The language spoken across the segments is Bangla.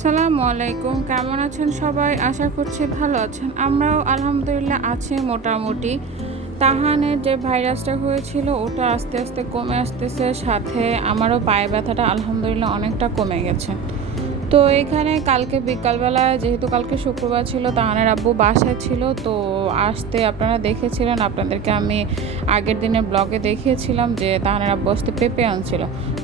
আসসালামু আলাইকুম, কেমন আছেন সবাই? আশা করছি ভালো আছেন। আমরাও আলহামদুলিল্লাহ আছি মোটামুটি। তাহানের যে ভাইরাসটা হয়েছিল ওটা আস্তে আস্তে কমে আসতেছে, সাথে আমারও পায়ে ব্যথাটা আলহামদুলিল্লাহ অনেকটা কমে গেছে। তো এখানে কালকে বিকালবেলা, যেহেতু কালকে শুক্রবার ছিল, তাহানের আব্বু বাসায় ছিল, তো আসতে আপনারা দেখেছিলেন, আপনাদেরকে আমি আগের দিনের ব্লগে দেখিয়েছিলাম যে তাহানের আব্বু আসতে পেঁপে আনছিল।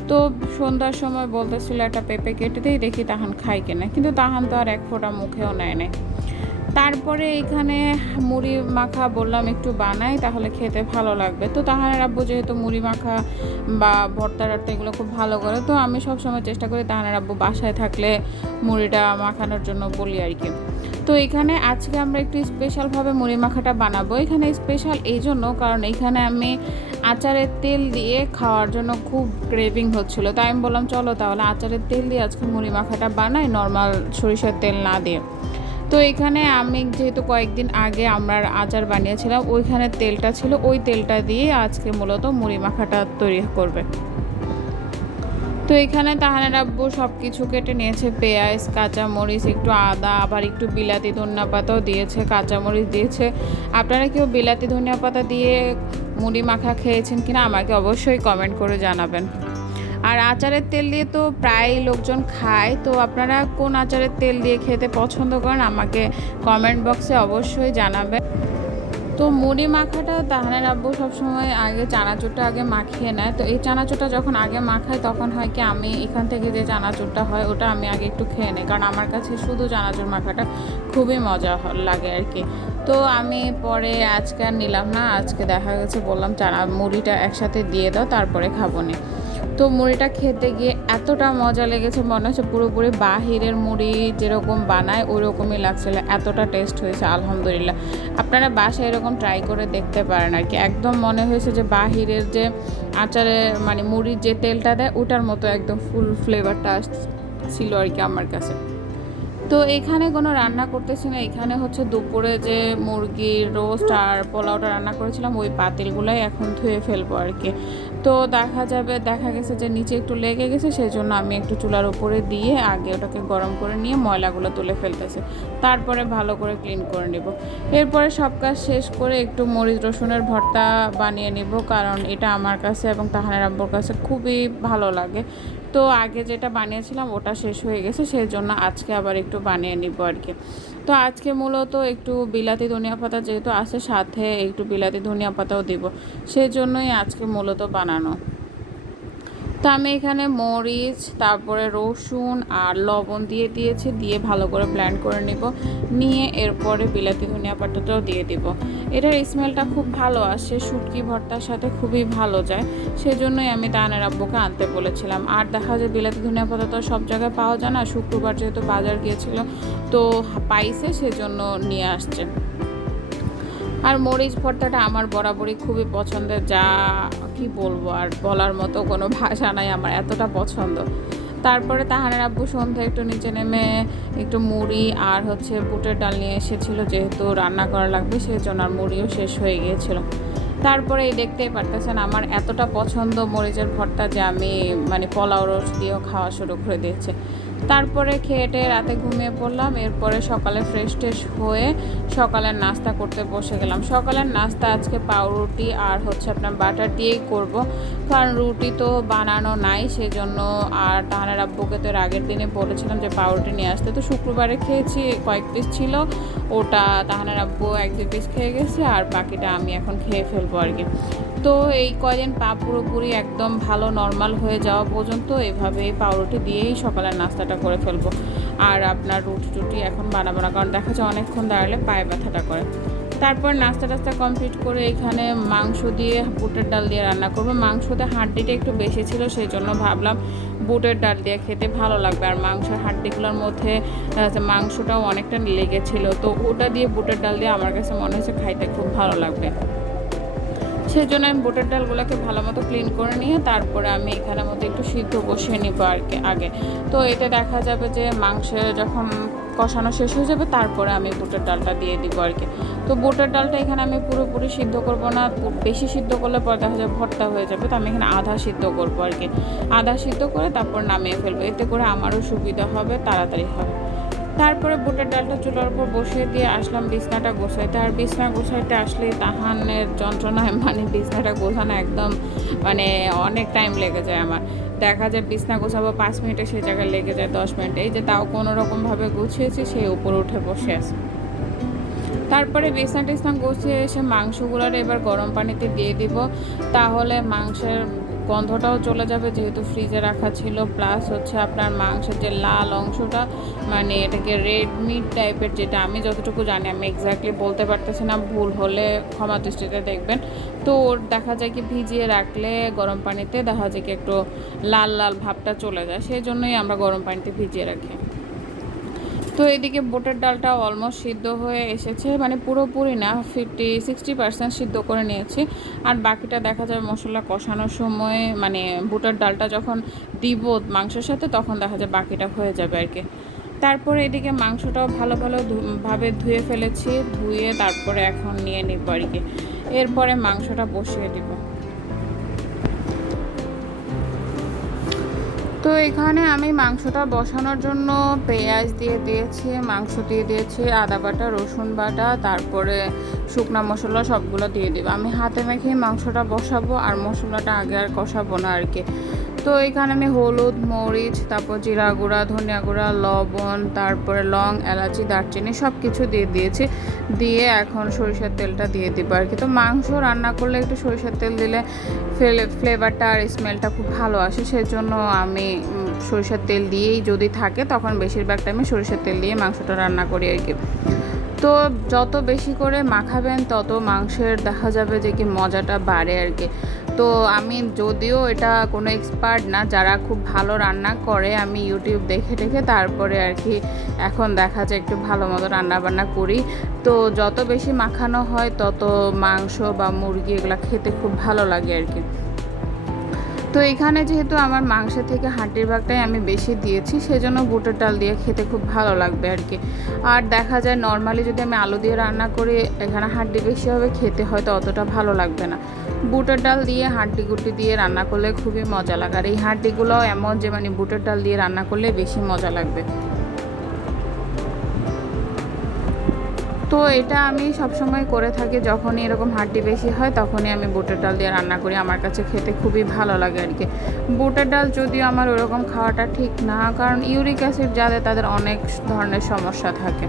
তো সন্ধ্যার সময় বলতেছিল একটা পেঁপে কেটে দিই, দেখি তাহান খাই কিনা, কিন্তু তাহান তো আর এক ফোঁটা মুখেও নেয় নাই। তারপরে এখানে মুড়ি মাখা বললাম একটু বানাই, তাহলে খেতে ভালো লাগবে। তো তাহানের আব্বু যেহেতু মুড়ি মাখা বা ভর্তা টর্তা এগুলো খুব ভালো করে, তো আমি সবসময় চেষ্টা করি তাহানের আব্বু বাসায় থাকলে মুড়িটা মাখানোর জন্য বলি আর কি। তো এখানে আজকে আমরা একটু স্পেশালভাবে মুড়ি মাখাটা বানাবো। এখানে স্পেশাল এই জন্য কারণ এখানে আমি আচারের তেল দিয়ে খাওয়ার জন্য খুব ক্রেভিং হচ্ছিলো, তাই আমি বললাম চলো তাহলে আচারের তেল দিয়ে আজকে মুড়ি মাখাটা বানাই, নর্মাল সরিষার তেল না দিয়ে। তো এখানে আমি যেহেতু কয়েকদিন আগে আমরা আচার বানিয়েছিলাম, ওইখানে তেলটা ছিল, ওই তেলটা দিয়ে আজকে মূলত মুড়ি মাখাটা তৈরি করবে। তো এখানে তাহানের আব্বু সব কিছু কেটে নিয়েছে, পেঁয়াজ, কাঁচামরিচ, একটু আদা, আবার একটু বিলাতি ধনিয়া পাতাও দিয়েছে, কাঁচামরিচ দিয়েছে। আপনারা কেউ বিলাতি ধনিয়া পাতা দিয়ে মুড়ি মাখা খেয়েছেন কিনা আমাকে অবশ্যই কমেন্ট করে জানাবেন। আর আচারের তেল দিয়ে তো প্রায় লোকজন খায়, তো আপনারা কোন আচারের তেল দিয়ে খেতে পছন্দ করেন আমাকে কমেন্ট বক্সে অবশ্যই জানাবেন। তো মুড়ি মাখাটা তাহানের আব্বু সবসময় আগে চানাচুরটা আগে মাখিয়ে নেয়। তো এই চানাচুরটা যখন আগে মাখায় তখন হয় কি, আমি এখান থেকে যে চানাচুরটা হয় ওটা আমি আগে একটু খেয়ে নিই, কারণ আমার কাছে শুধু চানাচুর মাখাটা খুবই মজা লাগে আর কি। তো আমি পরে আজকে আর নিলাম না, আজকে দেখা গেছে বললাম মুড়িটা একসাথে দিয়ে দাও তারপরে খাবো নি। তো মুড়িটা খেতে গিয়ে এতটা মজা লেগেছে, মনে হচ্ছে পুরোপুরি বাহিরের মুড়ি যেরকম বানায় ওই রকমই লাগছিল, এতটা টেস্ট হয়েছে আলহামদুলিল্লাহ। আপনারা বাসায় এরকম ট্রাই করে দেখতে পারেন আর কি। একদম মনে হয়েছে যে বাহিরের যে আচারে মানে মুড়ির যে তেলটা দেয় ওটার মতো একদম ফুল ফ্লেভারটা ছিল আর কি আমার কাছে। তো এখানে কোনো রান্না করতেছি না, এখানে হচ্ছে দুপুরে যে মুরগির রোস্ট আর পোলাওটা রান্না করেছিলাম ওই পাতিলগুলাই এখন ধুয়ে ফেলবো আর কি। তো দেখা গেছে যে নিচে একটু লেগে গেছে, সেই জন্য আমি একটু চুলার উপরে দিয়ে আগে ওটাকে গরম করে নিয়ে ময়লাগুলো তুলে ফেলতেছে, তারপরে ভালো করে ক্লিন করে নিব। এরপরে সব কাজ শেষ করে একটু মরিচ রসুনের ভর্তা বানিয়ে নিব, কারণ এটা আমার কাছে এবং তাহানের আব্বুর কাছে খুবই ভালো লাগে। তো আগে যেটা বানিয়েছিলাম ওটা শেষ হয়ে গেছে, সেই জন্য আজকে আবার একটু বানিয়ে নিব আর কি। তো আজকে মূলত একটু বিলাতি ধনিয়া পাতা যেহেতু আছে, সাথে একটু বিলাতি ধনিয়া পাতাও দিব, সেই জন্যই আজকে মূলত বানানো। তো আমি এখানে মরিচ, তারপরে রসুন আর লবণ দিয়েছি, দিয়ে ভালো করে ব্লেন্ড করে নিয়ে এরপরে বিলাতি ধনিয়া পাতাটাও দিয়ে দিব। এটার স্মেলটা খুব ভালো আসে, শুটকি ভর্তার সাথে খুবই ভালো যায়, সেজন্যই আমি তাহানের আব্বুকে আনতে বলেছিলাম। আর দেখা যায় বিলাতি ধনিয়া পাতা তো সব জায়গায় পাওয়া যায় না, শুক্রবার যেহেতু বাজার গিয়েছিল তো পাইছে, সেজন্য নিয়ে আসছে। আর মরিচ ভর্তাটা আমার বরাবরই খুবই পছন্দের, যা কি বলবো, আর বলার মতো কোনো ভাষা নাই, আমার এতটা পছন্দ। তারপরে তাহানের আব্বু সন্ধ্যায় একটু নিচে নেমে একটু মুড়ি আর হচ্ছে বুটের ডাল নিয়ে এসেছিলো, যেহেতু রান্না করা লাগবে সেই জন্য, আর মুড়িও শেষ হয়ে গিয়েছিল। তারপরে এই দেখতেই পারতেছেন আমার এতটা পছন্দ মরিচের ভর্তা যে আমি মানে পোলাও রোস্ট দিয়েও খাওয়া শুরু করে দিয়েছি। তারপরে খেয়ে রাতে ঘুমিয়ে পড়লাম। এরপরে সকালে ফ্রেশ ট্রেশ হয়ে সকালের নাস্তা করতে বসে গেলাম। সকালের নাস্তা আজকে পাউরুটি আর হচ্ছে আপনার বাটার দিয়েই করব, কারণ রুটি তো বানানো নাই সেজন্য। আর তাহানের আব্বুকে তো এর আগের দিনে বলেছিলাম যে পাউরুটি নিয়ে আসতে, তো শুক্রবারে খেয়েছি, কয়েক পিস ছিল, ওটা তাহানের আব্বু 1-2 পিস খেয়ে গেছে, আর বাকিটা আমি এখন খেয়ে ফেলবো আর কি। তো এই কয়দিন পা পুরোপুরি একদম ভালো নর্মাল হয়ে যাওয়া পর্যন্ত এভাবে পাউরুটি দিয়েই সকালের নাস্তাটা করে ফেলবো। আর আপনার রুটি টুটি এখন বানাবো না, কারণ দেখা যায় অনেকক্ষণ দাঁড়ালে পায়ে ব্যথাটা করে। তারপর নাস্তা টাস্তা কমপ্লিট করে এখানে মাংস দিয়ে বুটের ডাল দিয়ে রান্না করবো। মাংসতে হাড্ডিটা একটু বেশি ছিল, সেই জন্য ভাবলাম বুটের ডাল দিয়ে খেতে ভালো লাগবে। আর মাংসের হাড্ডিগুলোর মধ্যে মাংসটাও অনেকটা লেগেছিল, তো ওটা দিয়ে বুটের ডাল দিয়ে আমার কাছে মনে হচ্ছে খাইতে খুব ভালো লাগবে। সেই জন্য আমি বুটের ডালগুলোকে ভালো মতো ক্লিন করে নিয়ে তারপরে আমি এখানের মধ্যে একটু সিদ্ধ বসিয়ে নিব আর কি আগে। তো এতে দেখা যাবে যে মাংসে যখন কষানো শেষ হয়ে যাবে তারপরে আমি বুটের ডালটা দিয়ে দিব আর কি। তো বুটের ডালটা এখানে আমি পুরোপুরি সিদ্ধ করব না, বেশি সিদ্ধ করলে পরে দেখা যায় ভর্তা হয়ে যাবে, তো আমি এখানে আধা সিদ্ধ করবো আর কি। আধা সিদ্ধ করে তারপর নামিয়ে ফেলবো, এতে করে আমারও সুবিধা হবে, তাড়াতাড়ি হবে। তারপরে বুটের ডালটা চুলার উপর বসিয়ে দিয়ে আসলাম বিছনাটা গোছাইতে। আর বিছনা গোছাইতে আসলেই তাহানের যন্ত্রণায় মানে বিছনাটা গোছানো একদম মানে অনেক টাইম লেগে যায় আমার। দেখা যায় বিছনা গোছাবো 5 মিনিটে, সেই জায়গায় লেগে যায় 10 মিনিট। এই যে তাও কোনো রকমভাবে গুছিয়েছি, সেই উপরে উঠে বসে আছে। তারপরে বিছনা টিছনা গুছিয়ে এসে মাংসগুলোর এবার গরম পানিতে দিয়ে দিব, তাহলে মাংসের গন্ধটাও চলে যাবে, যেহেতু ফ্রিজে রাখা ছিল। প্লাস হচ্ছে আপনার মাংসের যে লাল অংশটা মানে এটাকে রেড মিট টাইপের, যেটা আমি যতটুকু জানি, আমি এক্স্যাক্টলি বলতে পারতেছি না, ভুল হলে ক্ষমা দৃষ্টিতে দেখবেন। তো ওর দেখা যায় কি ভিজিয়ে রাখলে গরম পানিতে দেখা যায় কি একটু লাল লাল ভাবটা চলে যায়, সেই জন্যই আমরা গরম পানিতে ভিজিয়ে রাখি। তো এদিকে বুটের ডালটা অলমোস্ট সিদ্ধ হয়ে এসেছে, মানে পুরোপুরি না, 50-60% সিদ্ধ করে নিয়েছি। আর বাকিটা দেখা যায় মশলা কষানোর সময়, মানে বুটের ডালটা যখন দিব মাংসের সাথে, তখন দেখা যায় বাকিটা হয়ে যাবে আর কি। তারপরে এদিকে মাংসটাও ভাবে ধুয়ে ফেলেছি, ধুয়ে তারপরে এখন নিয়ে নিব আর কি। এরপরে মাংসটা বসিয়ে দিব। তো এখানে আমি মাংসটা বসানোর জন্য পেঁয়াজ দিয়ে দিয়েছি, মাংস দিয়ে দিয়েছি, আদা বাটা, রসুন বাটা, তারপরে শুকনো মশলা সবগুলো দিয়ে দেবো। আমি হাতে মেখে মাংসটা বসাবো, আর মশলাটা আগে আর কষাবো না আর কি। তো এখানে আমি হলুদ, মরিচ, তারপর জিরা গুঁড়া, ধনিয়া গুঁড়া, লবণ, তারপরে লং, এলাচি, দারচিনি সব কিছু দিয়ে দিয়েছি। দিয়ে এখন সরিষার তেলটা দিয়ে দিব আর কি। তো মাংস রান্না করলে একটু সরিষার তেল দিলে ফ্লেভারটা আর স্মেলটা খুব ভালো আসে, সেজন্য আমি সরিষার তেল দিয়েই, যদি থাকে তখন বেশিরভাগ টাইমে সরিষার তেল দিয়ে মাংসটা রান্না করি আর কি। তো যত বেশি করে মাখাবেন তত মাংসের দেখা যাবে যে কি মজাটা বাড়ে আর কি। তো আমি যদিও এটা কোনো এক্সপার্ট না, যারা খুব ভালো রান্না করে আমি ইউটিউব দেখে দেখে তারপরে আর কি এখন দেখা যায় একটু ভালো মতো রান্না বান্না করি। তো যত বেশি মাখানো হয় তত মাংস বা মুরগি এগুলো খেতে খুব ভালো লাগে আর কি। তো এখানে যেহেতু আমার মাংসের থেকে হাড্ডির ভাগটাই আমি বেশি দিয়েছি, সেজন্য বুটের ডাল দিয়ে খেতে খুব ভালো লাগবে আর কি। আর দেখা যায় নর্মালি যদি আমি আলু দিয়ে রান্না করি, এখানে হাড্ডি বেশি হবে, খেতে হয়তো অতটা ভালো লাগবে না। বুটের ডাল দিয়ে হাড্ডি গুটি দিয়ে রান্না করলে খুবই মজা লাগে। আর এই হাড্ডিগুলোও এমন যে মানে বুটের ডাল দিয়ে রান্না করলে বেশি মজা লাগবে। তো এটা আমি সবসময় করে থাকি, যখনই এরকম হাড্ডি বেশি হয় তখনই আমি বুটের ডাল দিয়ে রান্না করি। আমার কাছে খেতে খুবই ভালো লাগে আর কি। বুটের ডাল যদিও আমার ওরকম খাওয়াটা ঠিক না, কারণ ইউরিক অ্যাসিড যাদের তাদের অনেক ধরনের সমস্যা থাকে।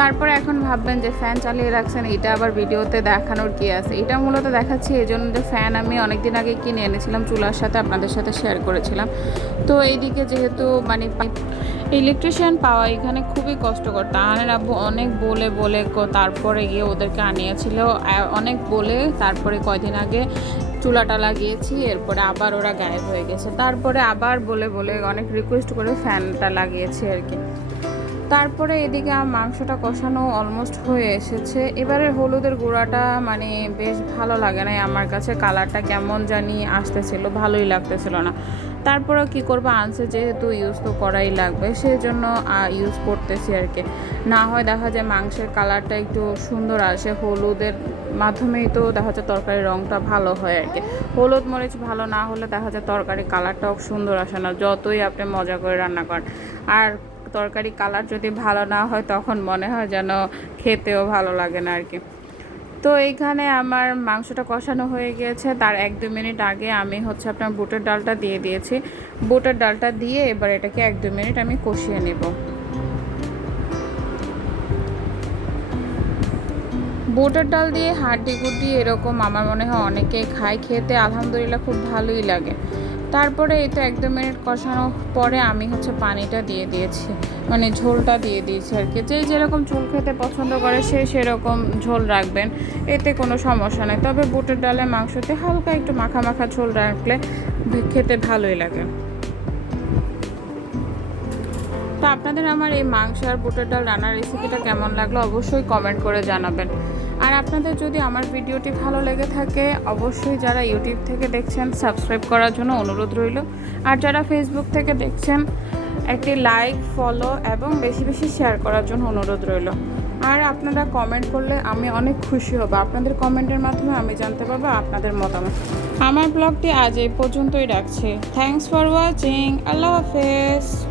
তারপরে এখন ভাববেন যে ফ্যান চালিয়ে রাখছেন, এটা আবার ভিডিওতে দেখানোর কি আছে। এটা মূলত দেখাচ্ছি এই জন্য যে ফ্যান আমি অনেক দিন আগে কিনে এনেছিলাম, চুলার সাথে আপনাদের সাথে শেয়ার করেছিলাম। তো এইদিকে যেহেতু মানে ইলেকট্রিশিয়ান পাওয়া এখানে খুবই কষ্টকর। তাহানের আব্বু অনেক বলে বলে তারপরে গিয়ে ওদেরকে আনিয়েছিল, অনেক বলে তারপরে কয়দিন আগে চুলাটা লাগিয়েছি, এরপরে আবার ওরা গায়েব হয়ে গেছে। তারপরে আবার বলে বলে অনেক রিকোয়েস্ট করে ফ্যানটা লাগিয়েছি আর কি। তারপরে এদিকে মাংসটা কষানো অলমোস্ট হয়ে এসেছে। এবারে হলুদের গুঁড়াটা মানে বেশ ভালো লাগে না আমার কাছে, কালারটা কেমন জানি আসতেছিল, ভালোই লাগতেছিল না। তারপরেও কী করবো, আনছে যেহেতু ইউজ তো করাই লাগবে, সেই জন্য ইউজ করতেছি আর কি। না হয় দেখা যায় মাংসের কালারটা একটু সুন্দর আসে, হলুদের মাধ্যমেই তো দেখা যায় তরকারির রঙটা ভালো হয় আর কি। হলুদ মরিচ ভালো না হলে দেখা যায় তরকারির কালারটাও সুন্দর আসে না, যতই আপনি মজা করে রান্না করেন। আর তরকারি কালার যদি ভালো না হয় তখন মনে হয় যেন খেতেও ভালো লাগে না আর কি। তো এইখানে আমার মাংসটা কষানো হয়ে গিয়েছে, তার 1-2 মিনিট আগে আমি হচ্ছে আপনার বুটের ডালটা দিয়ে দিয়েছি। বুটের ডালটা দিয়ে এবার এটাকে 1-2 মিনিট আমি কষিয়ে নেব। বুটের ডাল দিয়ে হাড্ডি গুটি এরকম আমার মনে হয় অনেকেই খায়, খেতে আলহামদুলিল্লাহ খুব ভালোই লাগে। তারপরে এই তো 1-2 মিনিট কষানোর পরে আমি হচ্ছে পানিটা দিয়ে দিয়েছি, মানে ঝোলটা দিয়ে দিয়েছি আর কি। যে যেরকম ঝোল খেতে পছন্দ করে সে সেরকম ঝোল রাখবেন, এতে কোনো সমস্যা নেই। তবে বুটের ডালে মাংসতে হালকা একটু মাখা মাখা ঝোল রাখলে খেতে ভালোই লাগে। তো আপনাদের আমার এই মাংস আর বুটের ডাল রান্নার রেসিপিটা কেমন লাগলো অবশ্যই কমেন্ট করে জানাবেন। আর আপনাদের যদি আমার ভিডিওটি ভালো লেগে থাকে অবশ্যই যারা ইউটিউব থেকে দেখছেন সাবস্ক্রাইব করার জন্য অনুরোধ রইল। আর যারা ফেসবুক থেকে দেখছেন একটি লাইক, ফলো এবং বেশি বেশি শেয়ার করার জন্য অনুরোধ রইল। আর আপনারা কমেন্ট করলে আমি অনেক খুশি হব। আপনাদের কমেন্টের মাধ্যমে আমি জানতে পারবো আপনাদের মতামত। আমার ব্লগটি আজ এই পর্যন্তই রাখছি। Thanks for watching. আল্লাহ হাফেজ।